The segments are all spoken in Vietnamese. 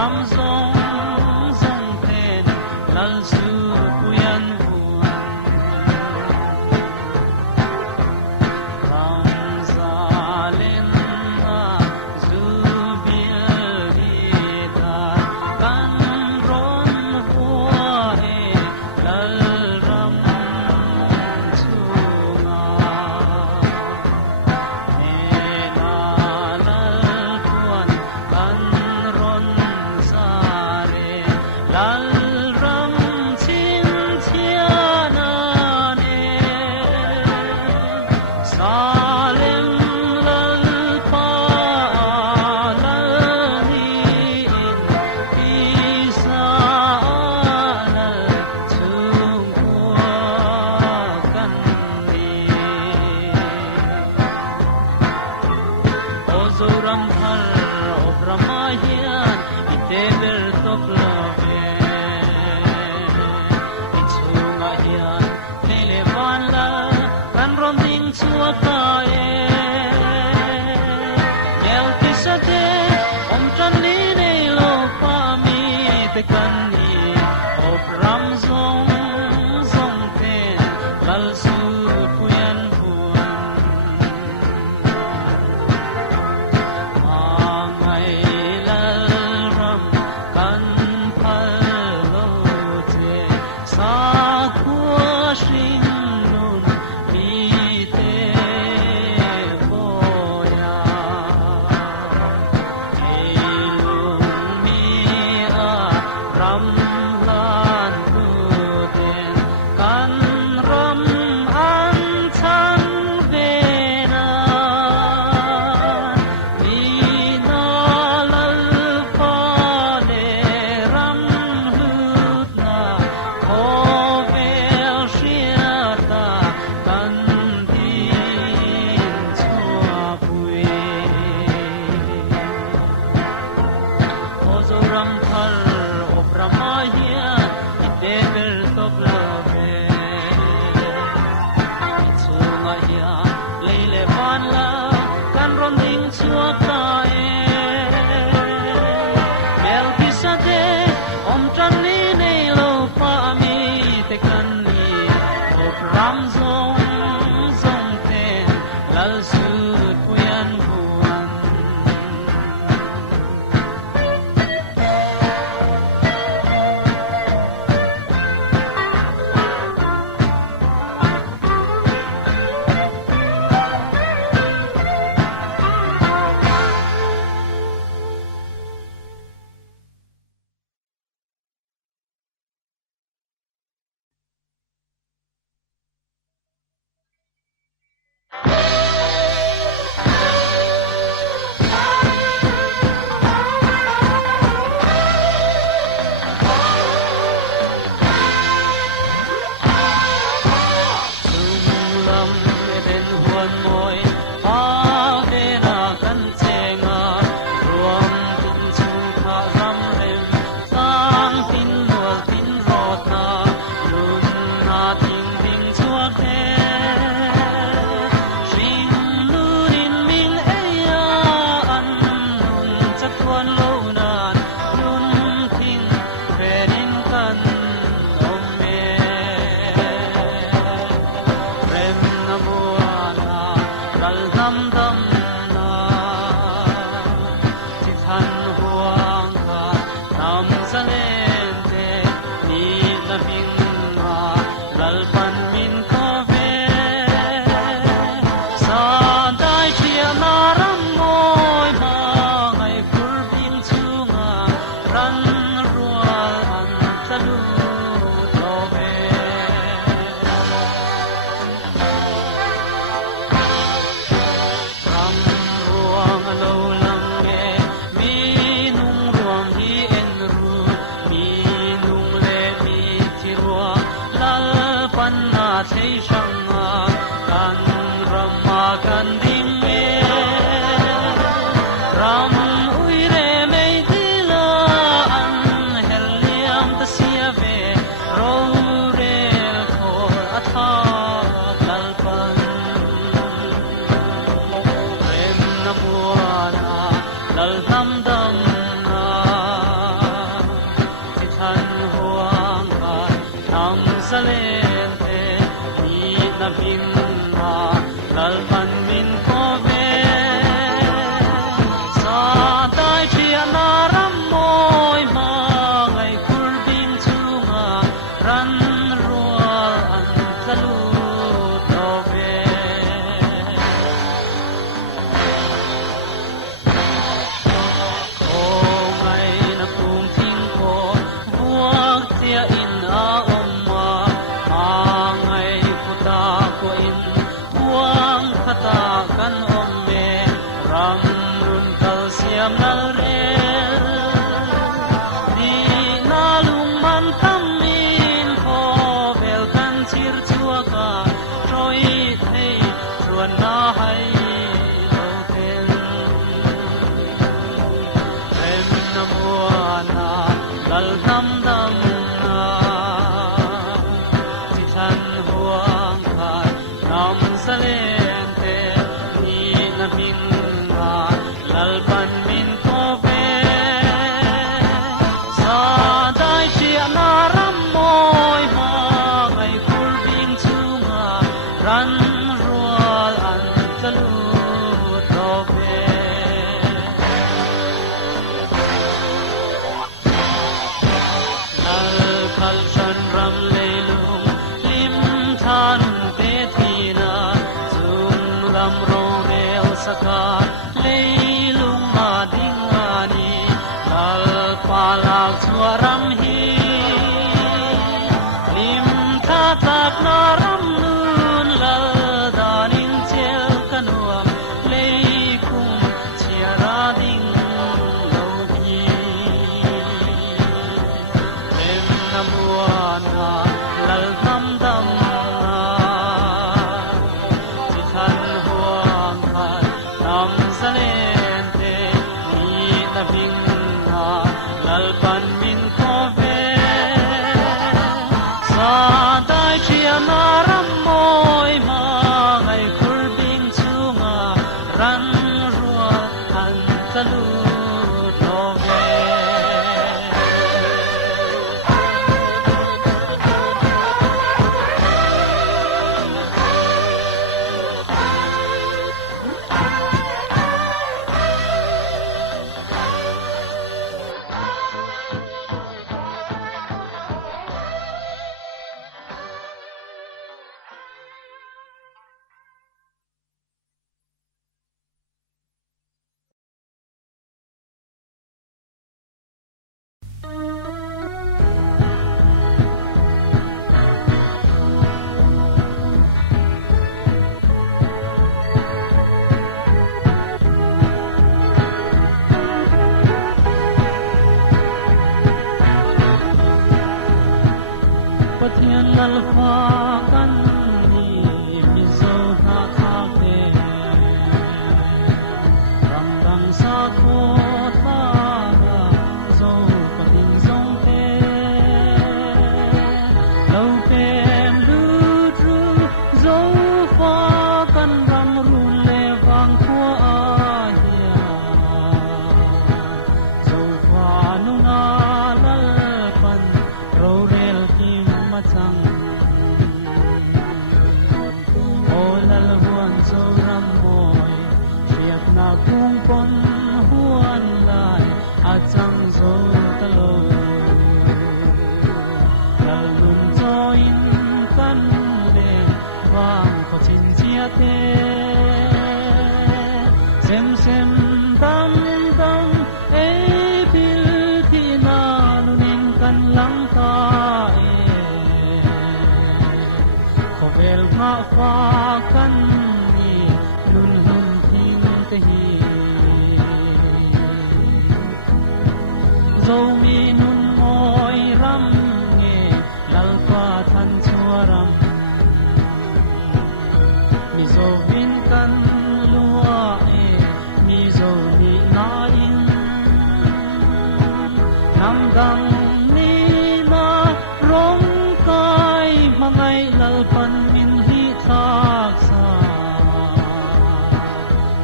Ram zong zong the Lang ka ngã pha căn ni nun hun thiên te hi dâu mi nun ngồi ram nghe lal qua than chua ram mi dâu vin căn lúa mi dâu mi na in nam dang ni na rong kai mangai lal pan min hi thak sa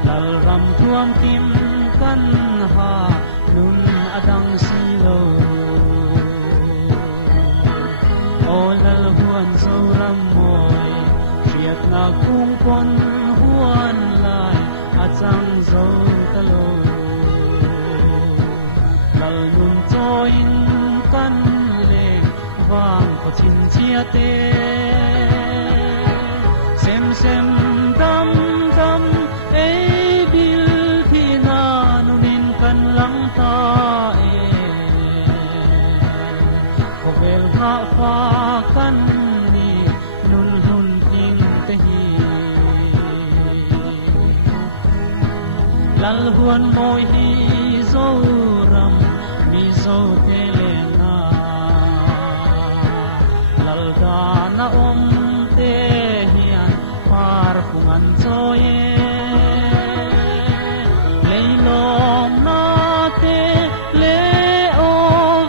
lal ram tuam tim kan ha nun adang silo o lal huan zo ram moi triat na kung pon huan lai achang zo talo lal nun choin kan le wang ko chin chia te sem sem dam dam e bil thi na nunin kan lang ta e ko bel ha fa kan ni nun hun ting te hi lal huan moi hi zo ram mi zo te le na lal da na om te hian par pungan choye leilom na te le o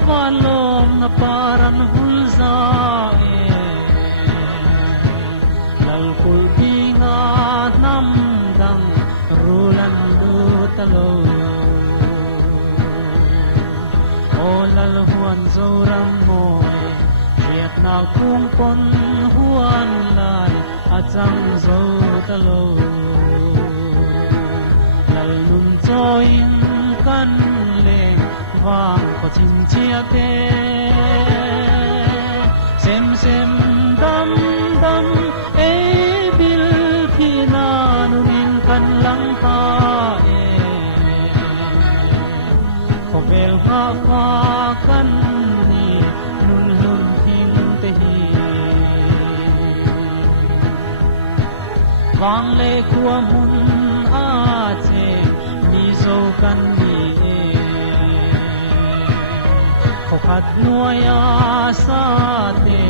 valom na paran hulza lal kul binga nam dang rulan du talo o lal huan zo ram moi triat na kung pon huan lai achang zo talo lal nun choin kan leng wang ko chin chia te sem sem dam dam e bil thi na nunin kan lang ta e ko bel ha fa kan ni nun nun thing te hi wang le khua mun a che mi zo kan ni ko khat nuaya sa te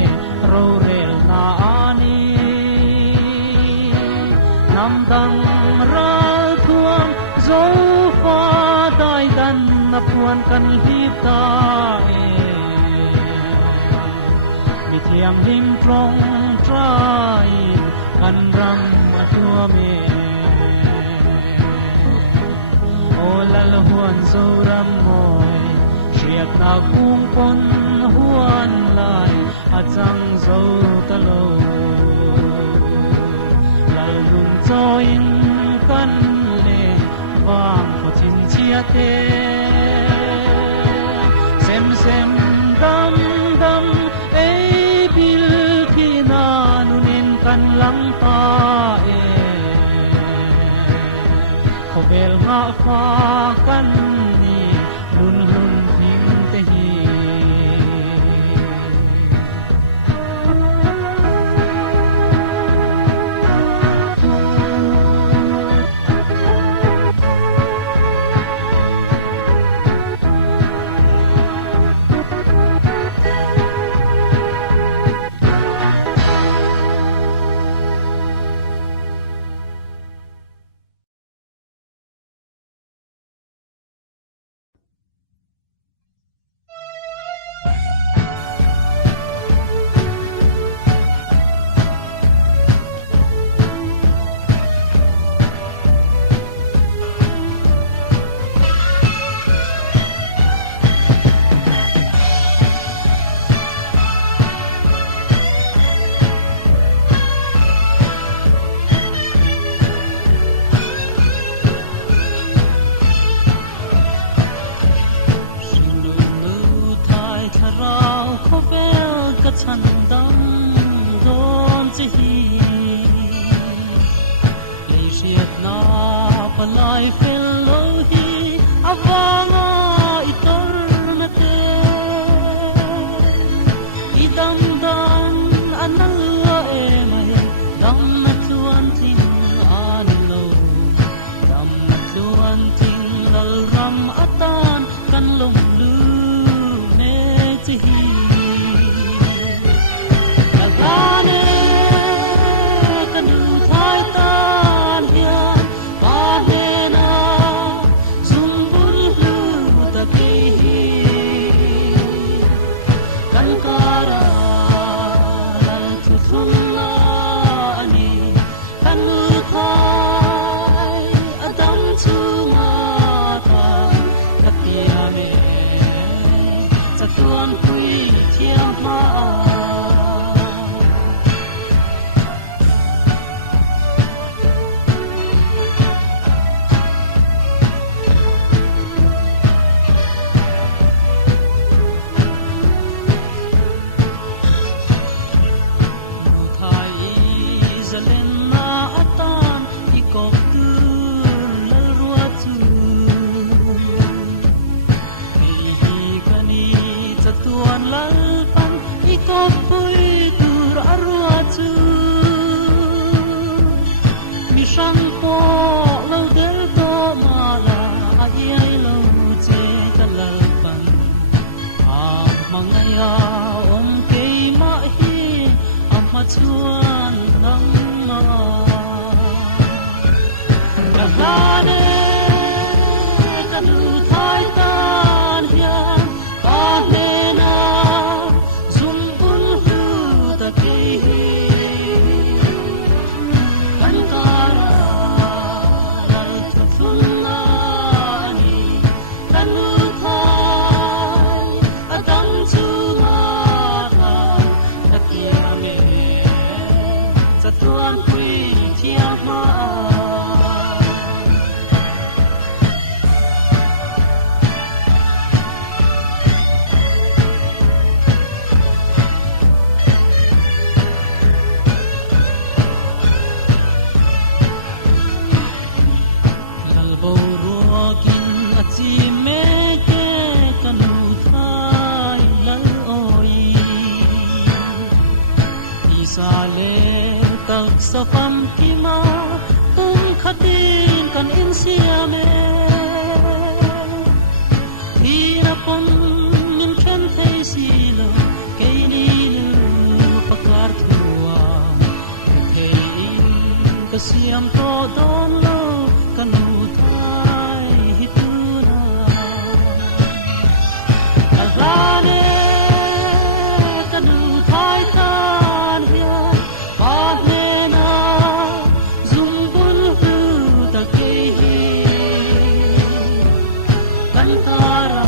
ro rel na ani nam dang ral thuam zo fa dai dan na puan kan hip ta mi thiam him trong trai kan ram ma tua me o lal huan zo ram moi triat na kung pon huan lai achang zo talo lal nun choin kan le wang ko chin chia te sem sem dam dam e bil thi na nunin kan lang ta e ko bel nga fa kan ni nun hun thing te hi chan dam don chi hi le shiat na palai fel lo hi awanga itor na te idam dan anal e mai dang tan kan lom lu ne chi hi la ne kan du thai tan hian pa ne na zum bul lu ta ke hi kan kara lal tu thum na ani kan nu thai adam chu ma ta ka tia me cha tuan pui thiam ma chuan nang ma la ne kan lu thai tan hian pa ne na zum bul hu ta ke hi kan kara lal tu thun na ni kan lu thai adam chu ma ta ta kia me tuan pui thiam ma lal bo ro kin a chi me ke kan lu thai lal oi isa le tak sa fam ki ma tum khatin kan in sia me hi na pon min khen thei si lo ke ni lu pakar thua ke in ka siam to don lo kan lu thai hi tu na alane kan lu thai tan hian pa ne na zum bul hu ta ke hi kan kara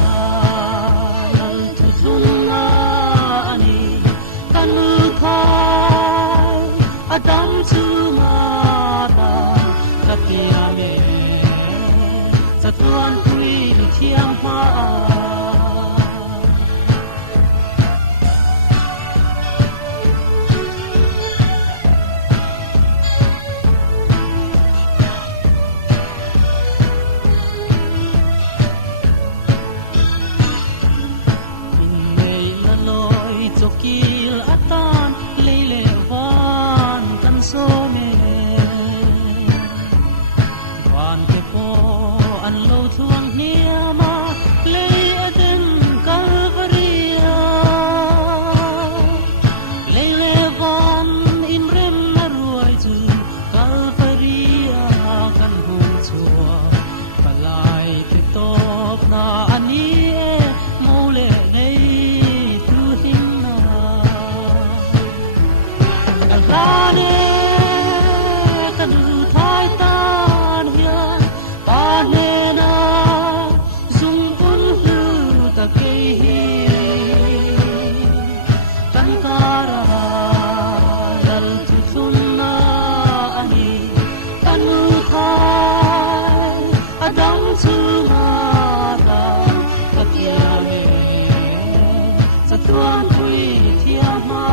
lal tu thun na ani kan lu khai adam chu ma ta ka tia me sa tuan pui thiam ma kil atan leile van kan so me van ke po an lo thuang nia ma le adem kalvaria leile van in rem na ruai chu kalvaria kan hu chua palai ke top na ani mole nei la ne kan lu thai tan hian pa ne na zum bul hu ta ke hi kan kara lal tu thun na ani kan lu thai adam chu ma ta ka kia me sa tuan pui thiam ma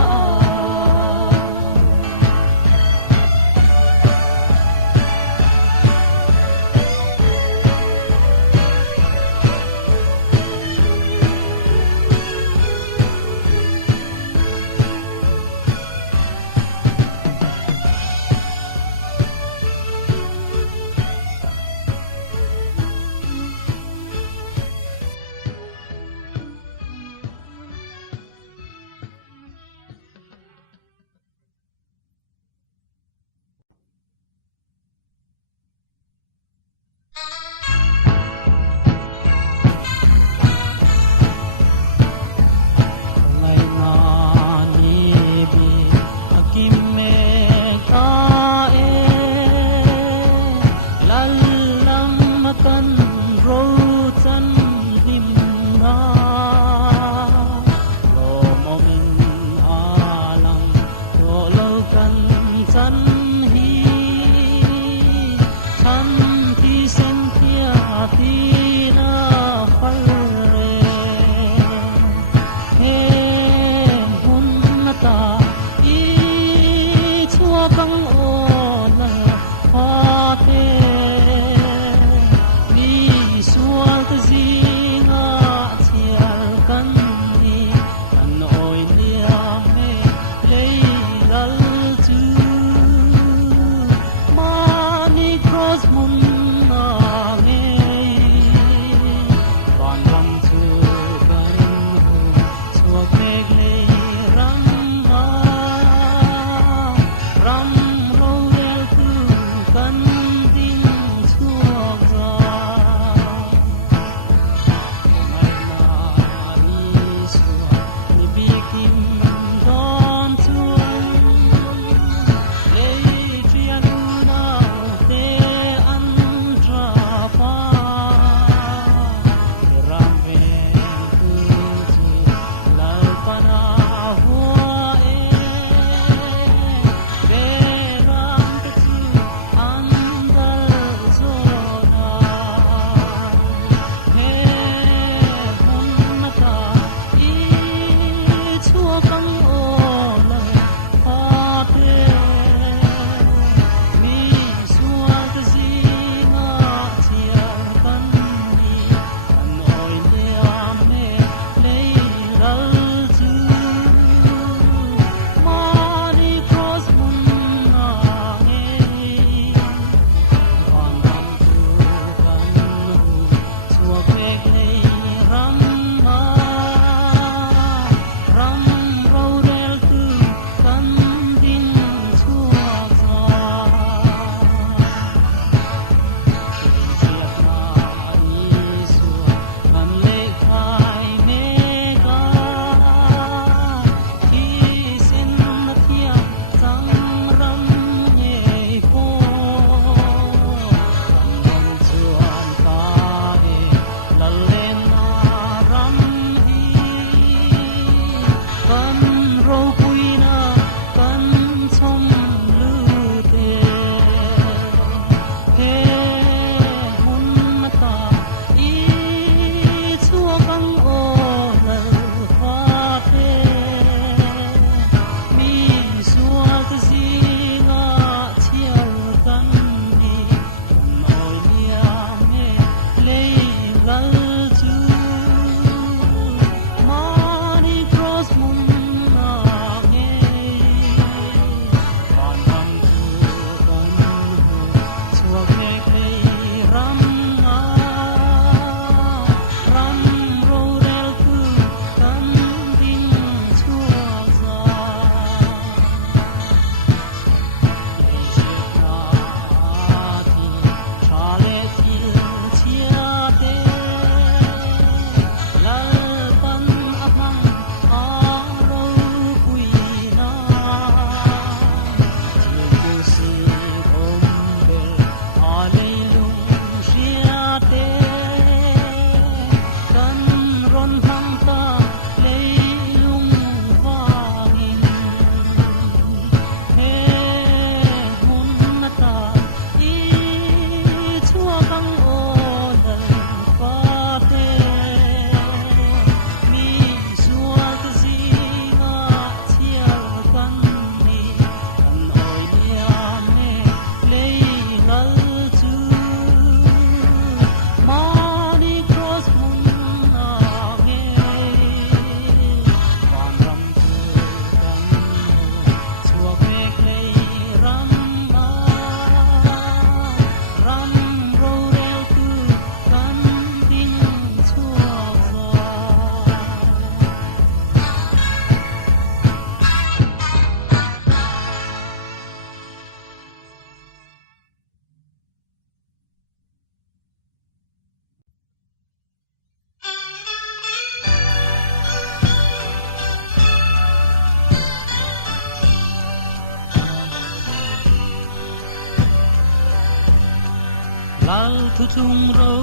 lau thu thung râu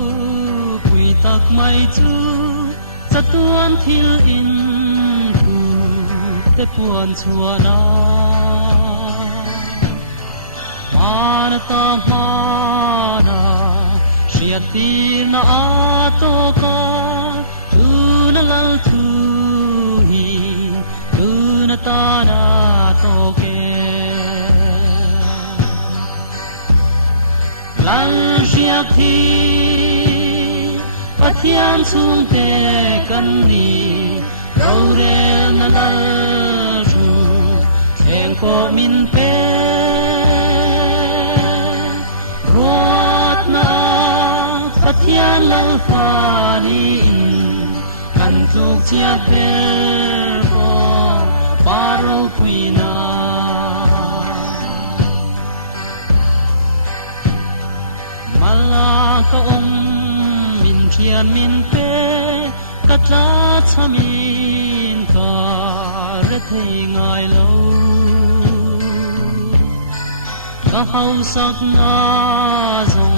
quỳ tắc mai chúจะตวนทิลอินกูแต่ปวนชัวนามานาตามานาเชียตีนาอาโตกาตูนาลัลทูฮีตูนาตานาโตเกลัลเชียตีปัทยามสุงเตกันดีเราเรนลาจูแข่งก็มินเปรวดนาปัทยามลาฟานีกันทุกเชียเปก็ปารุกุยนามาลากองเทียนมินเปกัตลาชามินกาเรทงายโลกะเฮาสักนาจง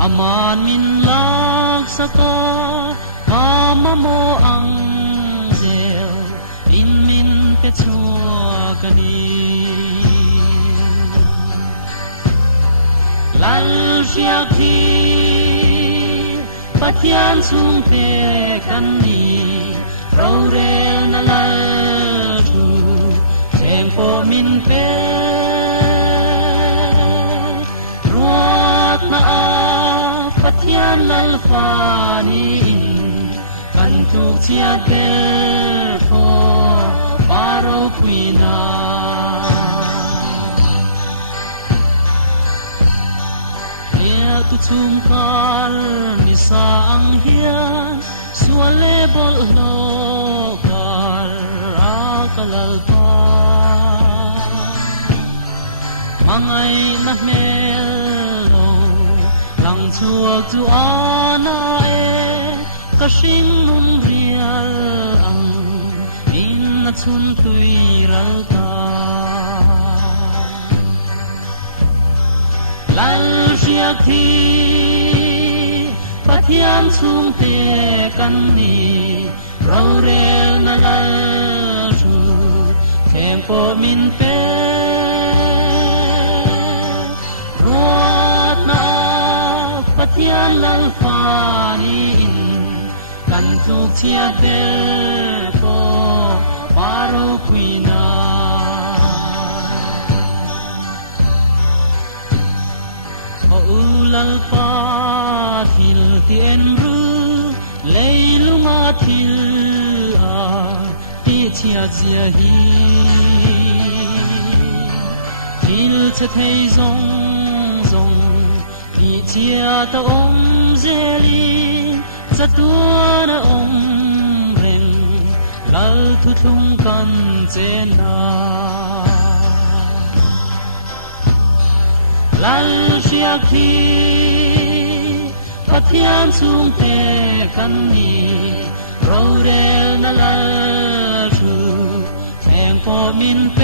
อามานมินลักสกากามโมอังเซลอินมินเปชัวกันีลัลเชียคีปัทยานสุงเปกันนีเราเรนลาจูแข่งโปมินเปรวดนาปัทยานลัลฟานีกันทุกเชียเกโฟปาโรกุยนาตุชุมกาลมิสาอังเฮียสวเลบอลโลกาลอากาลปามังไงนะเมโลหลังชัวจูอานาเอกะชิงนุนเรียลอังอินนชุนตุยรัลตาลัลเชียคีปัทยามสุงเตกันนีเราเรนลาจูแข่งโปมินเปรวดนาปัทยามลัลฟานีกันทุกเชียเตโปปาโรกุยนาอูลัลปาทิลเตียนรูเลลุงอาทิลอาที่เชียเจียฮีทิลจะเทยซงซงที่เชียตะองเจลีจะตัวนะองเร่งลัลทุทุงกันเจนาลัลเชียคีปัทยานสุงเตกันนีเราเรนลาจูแข่งโปมินเป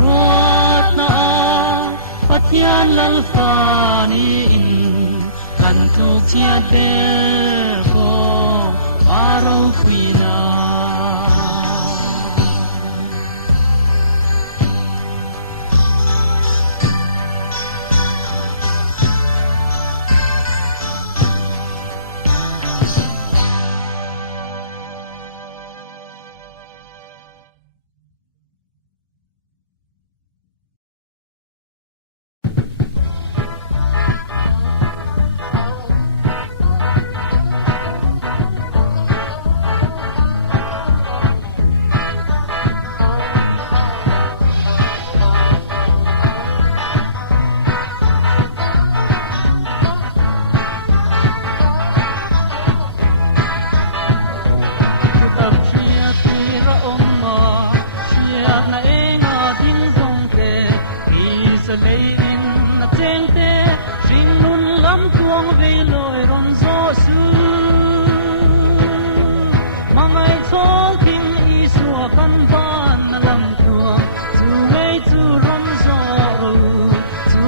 รวดนาปัทยานลัลฟานีกันทุกเชียเตโกปาโรคุยนากันบ้านลำตัวจูไม่จูรำโซจู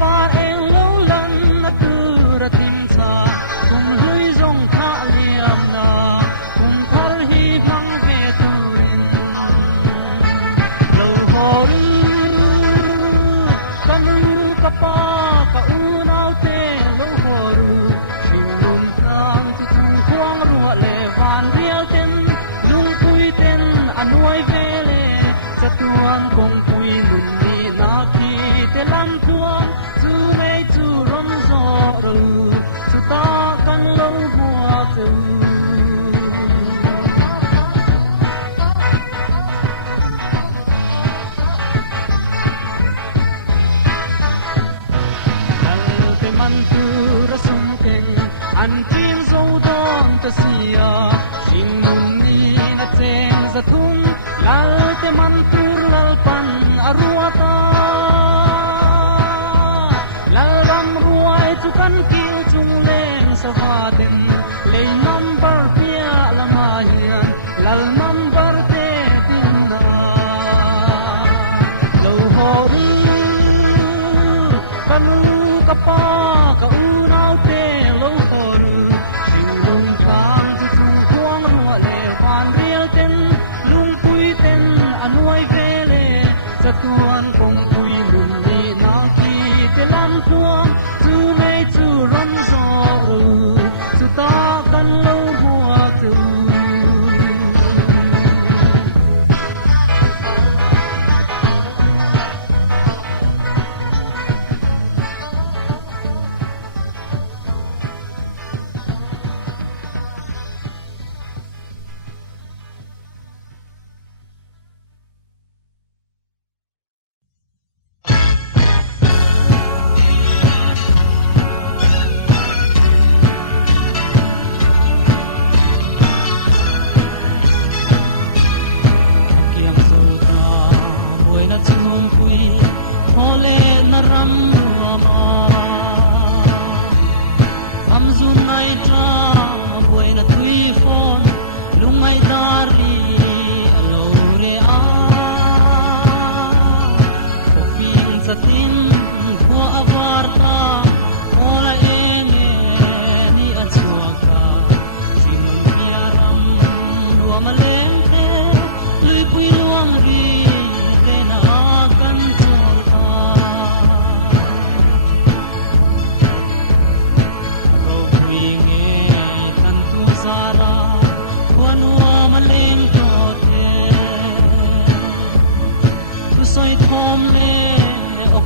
va eng lo lan na tu ra tin sa kum hui zong tha liam na kum thal hi mang ve turin lo ho ru kan ru ka pa ka u nau te lo ho ru sing lun tang chu tu kwang ru le van rial ten lung pui ten anuai ve le cha tuang kong pui lun ni na ki te lam tuang chu nei chu rom zo ru chu ta kan lo bua tu man tu ra sum keng an tin zo don ta sia shin mun ni na chen za thum lal te man tu lal pan aruata lal ram ruai chu kan kil chung len sa va tem le number pia lama hian lal number te tin na lo ho ru kanu pa ka u nau te lo hon sing lung kang chu chu kuang ru le fan riel ten lung pui ten anuai ve le cha tuan kong pui lung ni na ki te lam tuang chu nei chu ron zo ru chu ta kan lo bua tu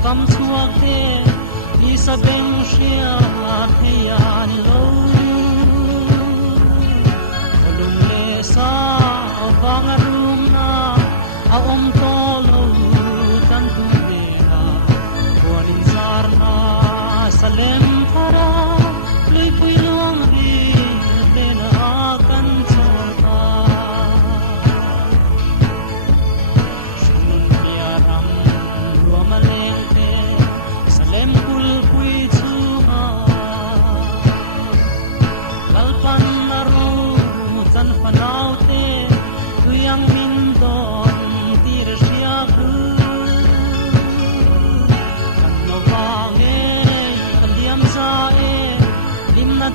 kam chuak te ni sa beng shia the yan lo lum le sa bang rum na a om to lo tan tu ne na bonin zar na salem para lui pui luang ri le na kan chol ta sunun ya ram lo ma le te salem kul pui chu ma kalpan na ro chan phanau te tuyang min don tir sia ku kan no wa nge aliam sa e lim na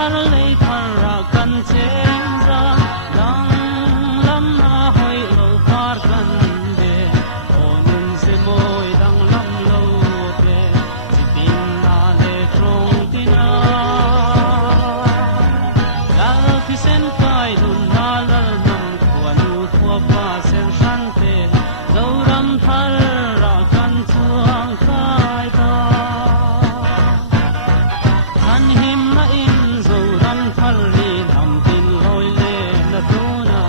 thar lei thar ra kan chen ra dang lam na hoi lo par kan de onun se moi dang lam lo te chi tin na le trong tina dal ki sen kai nun na la nam kwa nu kwa pa sen san te lo ram thar ra kan chuang kai ta an him na in zo ram thar ri lam tin loi le na tu na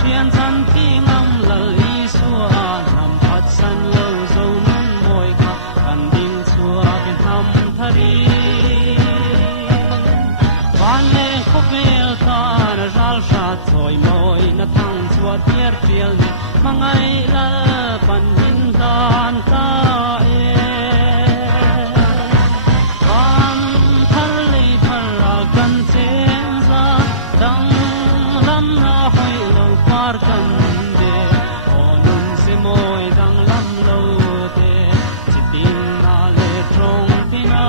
thian san ti ngam la i suwa nam phat san lo zo nun moi ka kan ding chua bin ham thari van le ko vel ta na ral sha choi moi na thang chua tier tiel ni mangai la pan hin dan ta e van thar le thar ra kan chen ra dang lam na hoi lo par kan de onun se moi dang lam lo te chi tin na le trong tina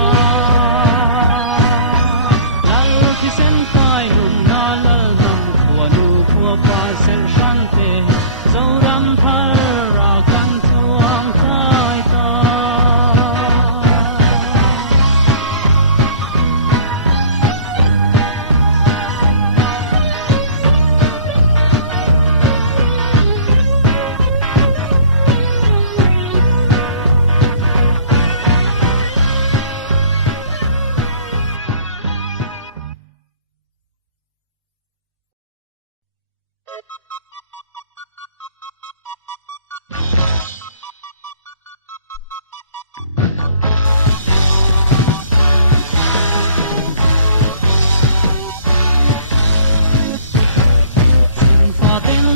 lal ki sen kai nun na lal nam khua nu khua pa sen san te zo ram thar ra kan chuang kai ta fa ten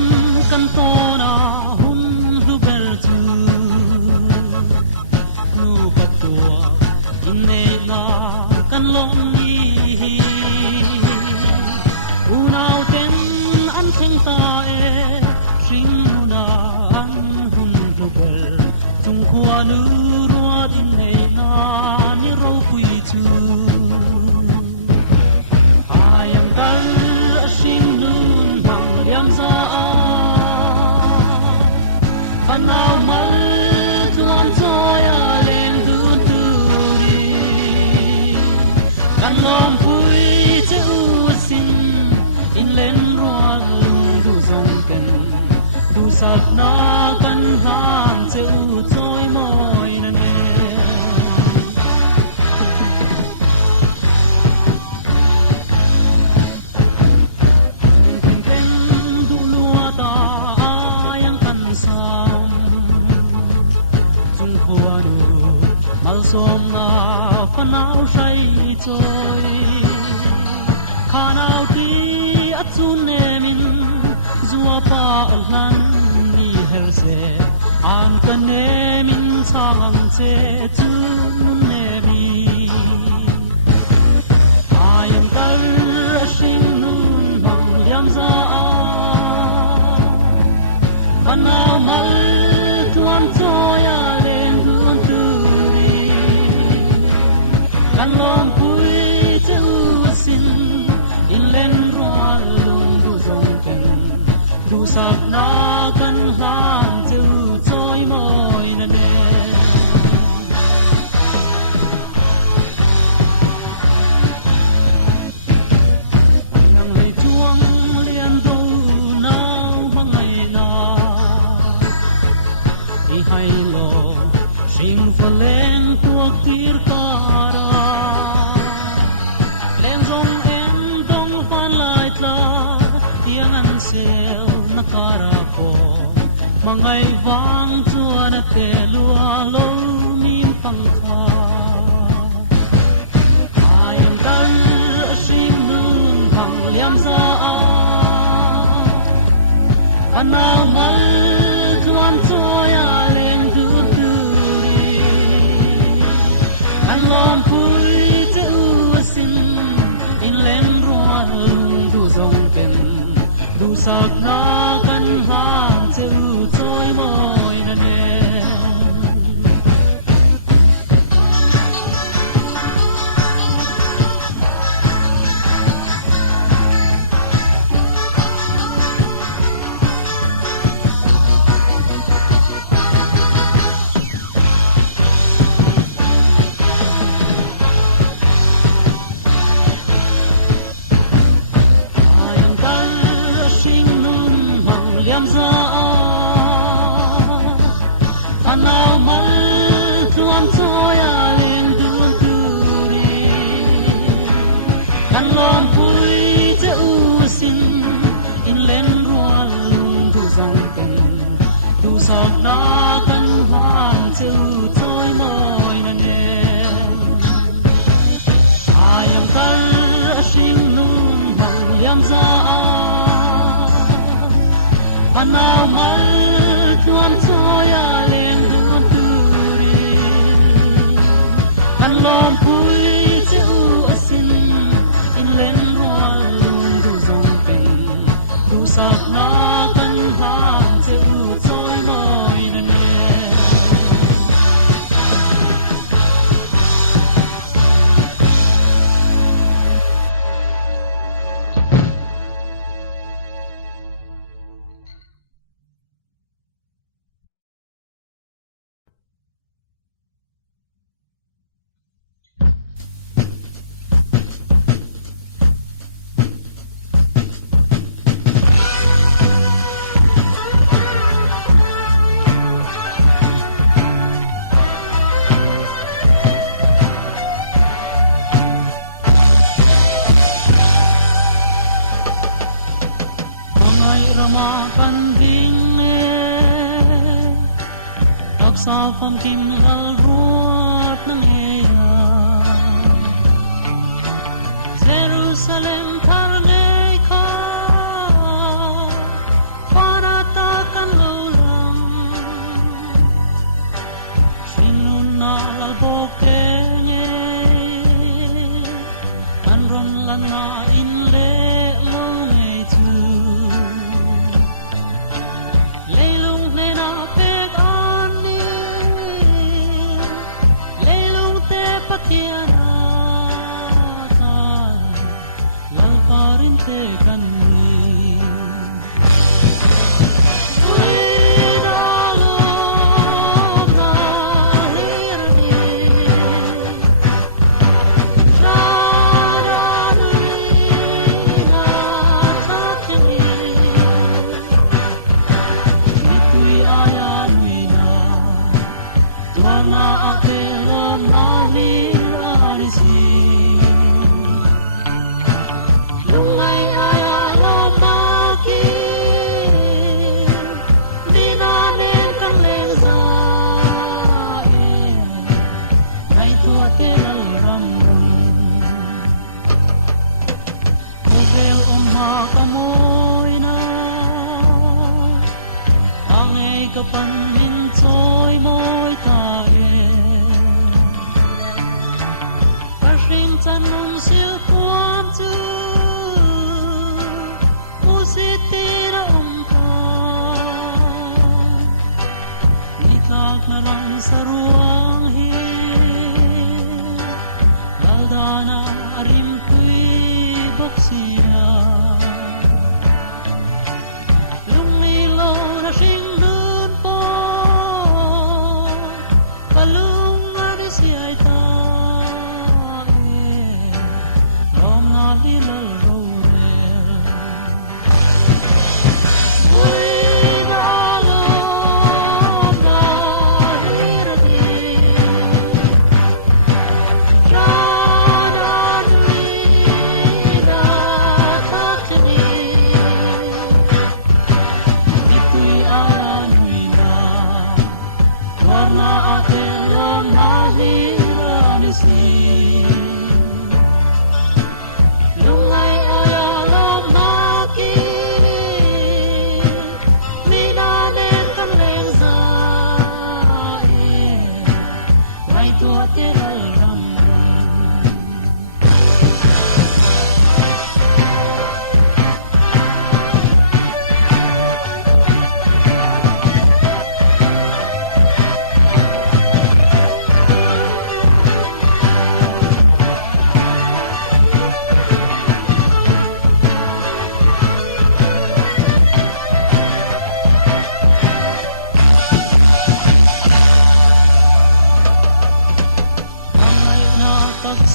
kan to na hun lu bel tu nu pa tua in ne na kan lom ni u nau ten an theng ta e sing na an hun lu bel tung khua nu ro in ne na ni ro pui chu ayam dal sing nun mang liam za panau mal tuan soya len du tu ri kan lom pui che u sin in len ruang lung du zong ken du sat na kan han che u choi moi na ne mal som na fanau sai choi khanau ti achun ne min zuwa pa alhan ni her se an kan ne min sang che chun ne bi ayam kar sing nun bang yam za fanau mal tuan choya len duan tu kan lom pui che u sin in len roa lung du zong ken du sak na kan han che u choi moi na ne yang le chuang lian do nau mangai na i hai lo sing fa leng tuak tir ka ra leng rong en dong fan lai tla tiang an sel na kara ko mangai wang chuan te lua lo mim pang kha ayam dal sing nun bang liam za anau mal chuan choya leng du tu ri an lom pui che u sin in len ruan du zong ken du sak na kan hang che u choi moi na ne liam za anau mal tuam choya leng dun turi kan lom pui che u sin in len rual lung du zong ten du sok na kan hang che u choi moi na ne ayam kal sing nun hal liam za anau mal tuam choya leng dun turi kan lom pui che u asin in len rual lung du zong ten du sak na kan hang che u choi moi na ne rama kan ding ne tak sa pham king al ruat nang hela Jerusalem thar ne kha para ta kan lo lam sinun na la bo ke ne kan ron lan na in le lo ne tu Patiana lal parin te kanni Kamoy na ang ay kapanmin choy moy tae Parsing chan nung sil kuam chu Musiti na ka Itak na lang sa ruang hil Laldana arim kuy boksina Sing dun po palung ari si ay ta long na hilal rorel uy galo na hirati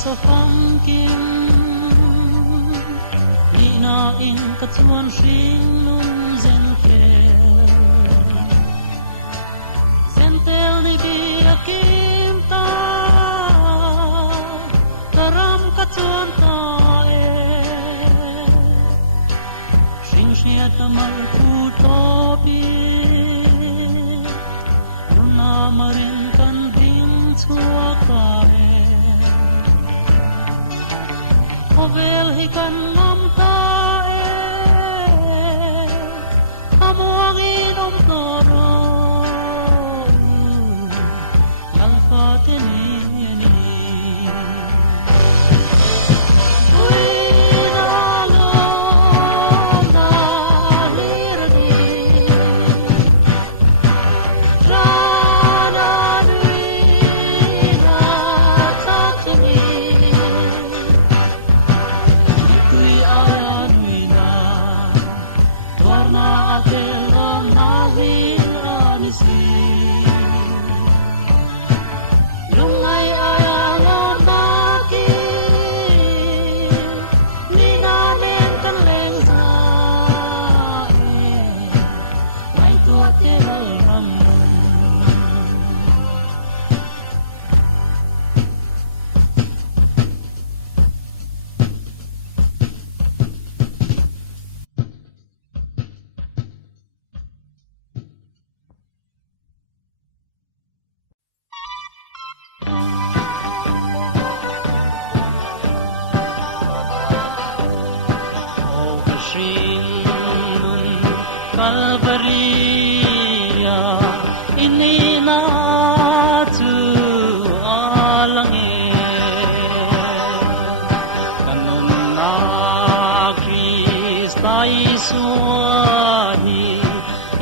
sa pangkim Di na ing katuan sing nun zen ke di akim ta karam ka chuan ta sing sia ta mal khu to bi na marin kan ding chua ka Ovel hi kan nam ta amuang inom toro alfa tenini Calvaria inina tu alange kanon na Krista Isuahi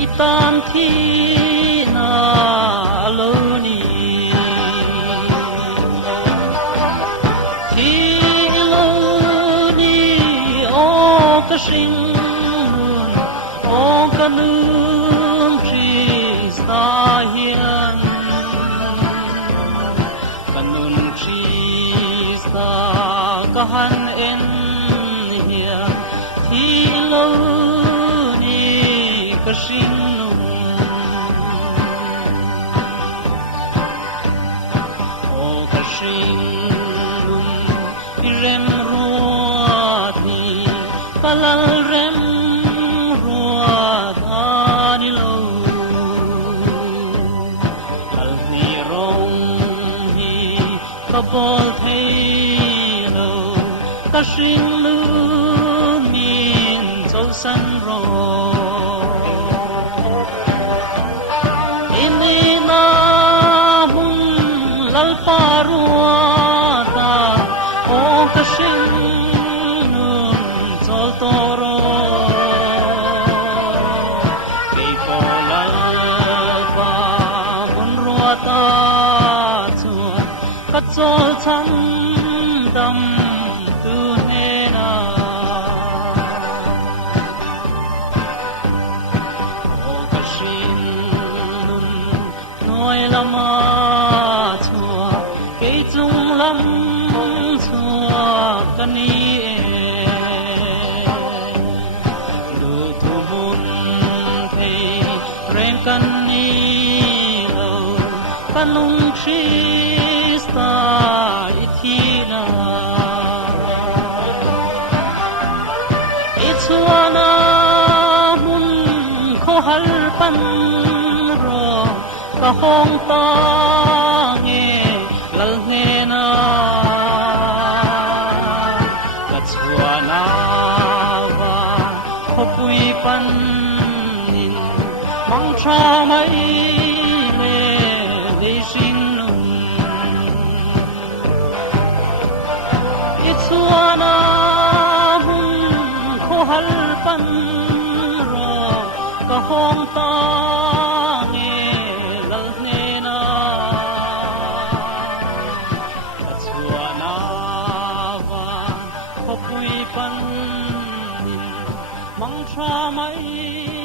itan thi na aloni thi aloni o kasing o kanum Krista hian kanun Krista kahan en hian thi lo ni kashin o kashin rem ruat ni kalal rem bol thay lo ka sing lu min chol san ro inina hum lal parua ta o ka sing nun chol toro ke polal pa hun ruata chol chan dam tu ne na o ka shin nun noi lama chua ke chung lam chua kani lu tu mun thei rem kan ni lo kanung chi ithina ichuana mun kho hal pan ro ka hong ta nge lal nge na ka chuana wa kho pui pan nin mang tha mai le le sing Suana hun kho hal pan ro ka hong ta nge lal ne na suana wa kho pui pan mang tha mai